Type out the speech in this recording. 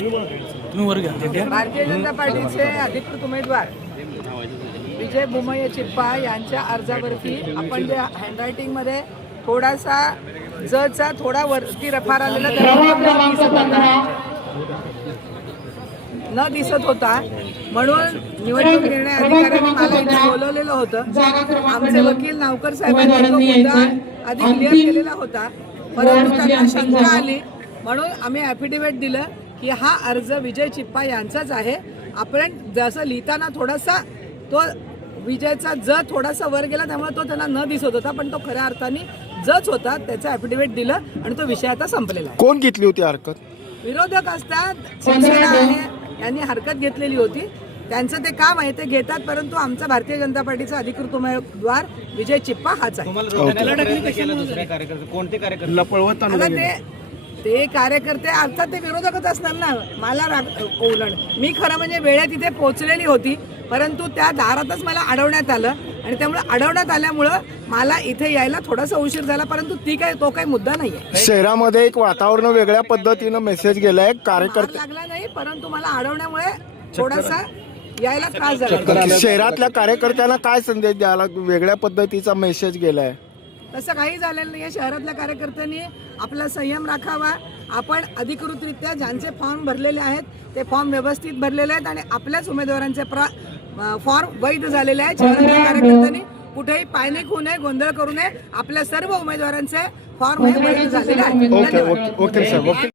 तुम्ही वर घ्या. भारतीय जनता पार्टीचे अधिकृत उमेदवार विजय भुमय चिप्पा यांच्या अर्जावरती आपण जे हँडरायटिंगमध्ये थोडासा जचा थोडा वरती रफार आलेला न दिसत होता म्हणून निवडणूक निर्णय अधिकाऱ्यांनी मला इथे बोलवलेलं होतं. आमचे वकील नावकर साहेबांनी तो मुद्दा आधी क्लिअर केलेला होता, परंतु त्यांना शंका आली म्हणून आम्ही ॲफिडेव्हिट दिलं की हा अर्ज विजय चिप्पा यांचाच आहे. आपण जसं लिहिताना थोडासा तो विजयचा ज थोडासा वर गेला त्यामुळे तो त्यांना न दिसत होता, पण तो खऱ्या अर्थाने जच होता. त्याचं ॲफिडेव्हिट दिलं आणि तो विषय आता संपलेला आहे. कोण घेतली होती हरकत? विरोधक असतात, शिवसेना आहे यांनी हरकत घेतलेली होती. त्यांचं ते काम आहे ते घेतात, परंतु आमचा भारतीय जनता पार्टीचा अधिकृत उमेदवार विजय चिप्पा हाच आहे. ते कार्यकर्ते अर्थात ते विरोधकच असणार ना. मला ओलण मी खरं म्हणजे वेळेत तिथे पोहोचलेली होती, परंतु त्या दारातच मला अडवण्यात आलं आणि त्यामुळे अडवण्यात आल्यामुळं मला इथे यायला थोडासा उशीर झाला, परंतु तो काही मुद्दा नाहीये. शहरामध्ये एक वातावरण वेगळ्या पद्धतीनं मेसेज गेलाय कार्यकर्ते लागला नाही, परंतु मला अडवण्यामुळे थोडासा यायला त्रास झाला. शहरातल्या कार्यकर्त्यांना काय संदेश द्यायला वेगळ्या पद्धतीचा मेसेज गेलाय? तसं काही झालेलं नाही. शहरातल्या कार्यकर्त्यांनी आपला संयम राखावा. आपण अधिकृतरित्या ज्यांचे फॉर्म भरलेले आहेत ते फॉर्म व्यवस्थित भरलेले आहेत आणि आपल्याच उमेदवारांचे फॉर्म वैध झालेले आहेत. शहरातल्या कार्यकर्त्यांनी कुठेही पायनिक होऊ नये, गोंधळ करू नये. आपल्या सर्व उमेदवारांचे फॉर्म हे वैध झालेले आहेत. Okay sir.